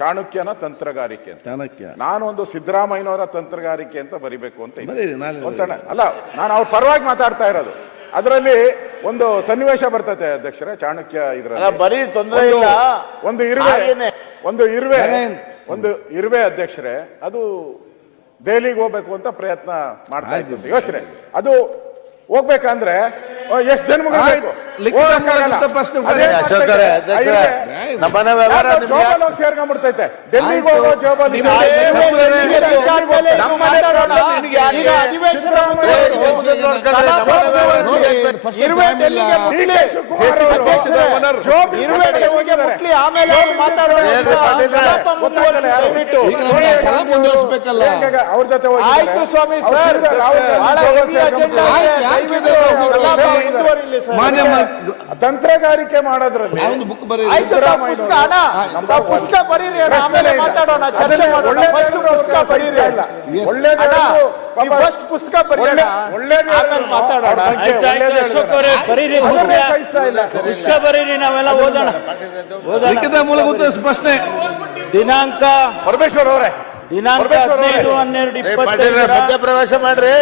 ಚಾಣಕ್ಯನ ತಂತ್ರಗಾರಿಕೆ ಅಂತ. ನಾನು ಒಂದು ಸಿದ್ದರಾಮಯ್ಯನವರ ತಂತ್ರಗಾರಿಕೆ ಅಂತ ಬರಿಬೇಕು ಅಂತ ಒಂದ್ಸಲ ಅಲ್ಲ, ನಾನು ಅವ್ರ ಪರವಾಗಿ ಮಾತಾಡ್ತಾ ಇರೋದು. ಅದರಲ್ಲಿ ಒಂದು ಸನ್ನಿವೇಶ ಬರ್ತದೆ ಅಧ್ಯಕ್ಷರೇ, ಚಾಣಕ್ಯ ಇದ್ರಲ್ಲಿ ಬರೀ ತೊಂದರೆ ಇಲ್ಲ. ಒಂದು ಇರುವೆ ಅಧ್ಯಕ್ಷರೇ, ಅದು ದೆಹಲಿಗೆ ಹೋಗ್ಬೇಕು ಅಂತ ಪ್ರಯತ್ನ ಮಾಡ್ತಾ ಇತ್ತು. ಯೋಚನೆ ಅದು ಹೋಗ್ಬೇಕಂದ್ರೆ ಎಷ್ಟು ಜನ್ಮಗಳು ಸೇರ್ಕೊಂಡ್ಬಿಡ್ತೈತೆ. ಡೆಲ್ಲಿಗೆ ಹೋಗೋ ಜವಾಬ್ದಾರಿ ಅವ್ರ ಜೊತೆ ತಂತ್ರಗಾರಿಕೆ ಮಾಡೋದ್ರಲ್ಲಿ ಪುಸ್ತಕ ಬರೀರಿ, ಆಮೇಲೆ ಮಾತಾಡೋಣ, ಚರ್ಚೆ ಮಾಡೋಣ. ಫಸ್ಟ್ ಪುಸ್ತಕ ಬರೀರಿ, ಮಾತಾಡೋಣ. ಪುಸ್ತಕ ಬರೀರಿ, ನಾವೆಲ್ಲ ಓದೋಣ. ಲಿಖಿತ ಮೂಲಕ ಉತ್ತರ ಸ್ಪಷ್ಟನೆ. ದಿನಾಂಕ ಪರಮೇಶ್ವರ್ ಅವರೇ, ದಿನಾಂಕ 15/12/2025 ಪ್ರವೇಶ ಮಾಡ್ರಿ.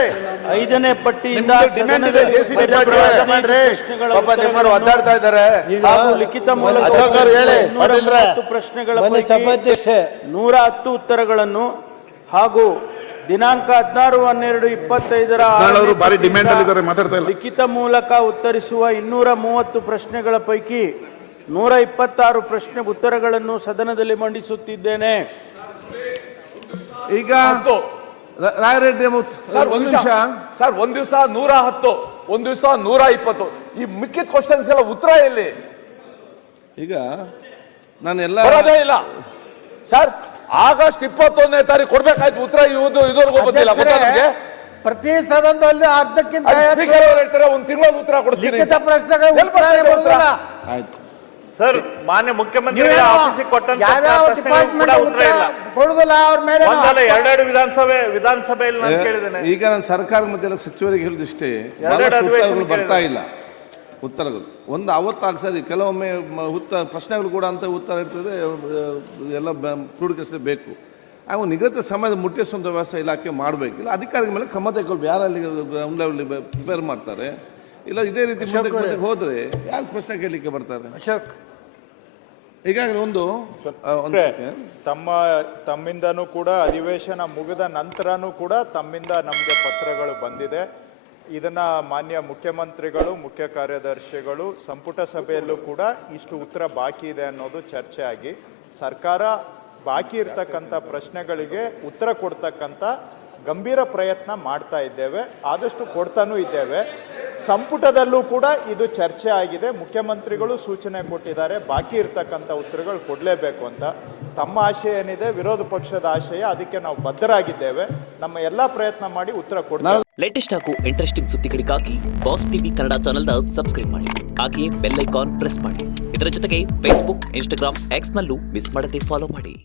5ನೇ ಪಟ್ಟಿಯಿಂದ ಒದ್ದಾಡ್ತಾ ಇದ್ದಾರೆ. ಲಿಖಿತ ಮೂಲಕ ಪ್ರಶ್ನೆಗಳ ಪೈಕಿ 110 ಉತ್ತರಗಳನ್ನು ಹಾಗೂ ದಿನಾಂಕ 16/12/2025 ಲಿಖಿತ ಮೂಲಕ ಉತ್ತರಿಸುವ 230 ಪ್ರಶ್ನೆಗಳ ಪೈಕಿ 126 ಪ್ರಶ್ನೆ ಉತ್ತರಗಳನ್ನು ಸದನದಲ್ಲಿ ಮಂಡಿಸುತ್ತಿದ್ದೇನೆ. ಈಗ ರಾಯರೆಡ್ಡಿ ಸರ್, ಒಂದ್ ದಿವಸ 110, ಒಂದ್ ದಿವಸ 120, ಈ ಮಿಕ್ಕಿದ ಕ್ವಶನ್ಸ್ಗೆಲ್ಲ ಉತ್ತರ ಎಲ್ಲಿ? ಈಗ ನಾನು ಎಲ್ಲ ಬರೋದೇ ಇಲ್ಲ ಸರ್. ಆಗಸ್ಟ್ 21ನೇ ತಾರೀಕು ಕೊಡ್ಬೇಕಾಯ್ತು ಉತ್ತರ, ಇದುವರೆಗೂ ಗೊತ್ತಿಲ್ಲ. ಪ್ರತಿ ಸದನದಲ್ಲಿ ಅರ್ಧಕ್ಕಿಂತ ಹೇಳ್ತಾರೆ ಒಂದ್ ತಿಂಗಳ ಉತ್ತರ ಕೊಡ್ತೀನಿ. ಆಯ್ತು ಸರ್, ಮಾನ್ಯ ಮುಖ್ಯಮಂತ್ರಿ ಆಫೀಸಿಗೆ ಕೊಟ್ಟಂತ ಉತ್ತರ ಇಲ್ಲ. ಎರಡೆರಡು ವಿಧಾನಸಭೆಯಲ್ಲಿ ನಾನು ಕೇಳಿದ್ದೇನೆ. ಈಗ ನಾನು ಸರ್ಕಾರ ಮತ್ತೆ ಸಚಿವರಿಗೆ ಹೇಳಿದಿಷ್ಟೇ, ಬರ್ತಾ ಇಲ್ಲ ಉತ್ತರಗಳು. ಒಂದು ಅವತ್ತಾಗ ಸರಿ, ಕೆಲವೊಮ್ಮೆ ಪ್ರಶ್ನೆಗಳು ಕೂಡ ಅಂತ ಉತ್ತರ ಇರ್ತದೆ, ಎಲ್ಲ ಕ್ರೋಢೀಕರಿಸಬೇಕು ಬೇಕು. ಹಾಗೂ ನಿಗದಿತ ಸಮಯದ ಮುಟ್ಟಿಸುವಂಥ ವ್ಯವಸ್ಥೆ ಇಲಾಖೆ ಮಾಡಬೇಕಿಲ್ಲ. ಅಧಿಕಾರಿಗಳ ಮೇಲೆ ಕ್ರಮ ತಗೊಳ್ಬೇಕು. ಯಾರಲ್ಲಿ ಗ್ರೌಂಡ್ ಲೆವೆಲ್ ಪ್ರಿಪೇರ್ ಮಾಡ್ತಾರೆ, ಇಲ್ಲ ಇದೇ ರೀತಿ ಮುಂದೆ ಹೋದ್ರೆ ಯಾರು ಪ್ರಶ್ನೆ ಕೇಳಲಿಕ್ಕೆ ಬರ್ತಾರೆ? ಅಶೋಕ್, ಈಗಾಗಲೇ ತಮ್ಮಿಂದನೂ ಕೂಡ ಅಧಿವೇಶನ ಮುಗಿದ ನಂತರನೂ ಕೂಡ ತಮ್ಮಿಂದ ನಮಗೆ ಪತ್ರಗಳು ಬಂದಿದೆ. ಇದನ್ನ ಮಾನ್ಯ ಮುಖ್ಯಮಂತ್ರಿಗಳು, ಮುಖ್ಯ ಕಾರ್ಯದರ್ಶಿಗಳು ಸಂಪುಟ ಸಭೆಯಲ್ಲೂ ಕೂಡ ಇಷ್ಟು ಉತ್ತರ ಬಾಕಿ ಇದೆ ಅನ್ನೋದು ಚರ್ಚೆ ಆಗಿ, ಸರ್ಕಾರ ಬಾಕಿ ಇರ್ತಕ್ಕಂಥ ಪ್ರಶ್ನೆಗಳಿಗೆ ಉತ್ತರ ಕೊಡ್ತಕ್ಕಂಥ ಗಂಭೀರ ಪ್ರಯತ್ನ ಮಾಡ್ತಾ ಇದ್ದೇವೆ. ಆದಷ್ಟು ಕೊಡ್ತಾನೂ ಇದ್ದೇವೆ. ಸಂಪುಟದಲ್ಲೂ ಕೂಡ ಇದು ಚರ್ಚೆ ಆಗಿದೆ. ಮುಖ್ಯಮಂತ್ರಿಗಳು ಸೂಚನೆ ಕೊಟ್ಟಿದ್ದಾರೆ, ಬಾಕಿ ಇರ್ತಕ್ಕಂಥ ಉತ್ತರಗಳು ಕೊಡಲೇಬೇಕು ಅಂತ. ತಮ್ಮ ಆಶಯ ಏನಿದೆ, ವಿರೋಧ ಪಕ್ಷದ ಆಶಯ, ಅದಕ್ಕೆ ನಾವು ಬದ್ಧರಾಗಿದ್ದೇವೆ. ನಮ್ಮ ಎಲ್ಲ ಪ್ರಯತ್ನ ಮಾಡಿ ಉತ್ತರ ಕೊಡ್ತೇವೆ. ಲೇಟೆಸ್ಟ್ ಹಾಗೂ ಇಂಟ್ರೆಸ್ಟಿಂಗ್ ಸುದ್ದಿಗಳಿಗಾಗಿ ಬಾಸ್ ಟಿವಿ ಕನ್ನಡ ಚಾನೆಲ್ನ ಸಬ್ಸ್ಕ್ರೈಬ್ ಮಾಡಿ. ಹಾಗೆಯೇ ಬೆಲ್ ಐಕಾನ್ ಪ್ರೆಸ್ ಮಾಡಿ. ಇದರ ಜೊತೆಗೆ ಫೇಸ್ಬುಕ್, ಇನ್ಸ್ಟಾಗ್ರಾಮ್, ಎಕ್ಸ್ ನಲ್ಲೂ ಮಿಸ್ ಮಾಡದೆ ಫಾಲೋ ಮಾಡಿ.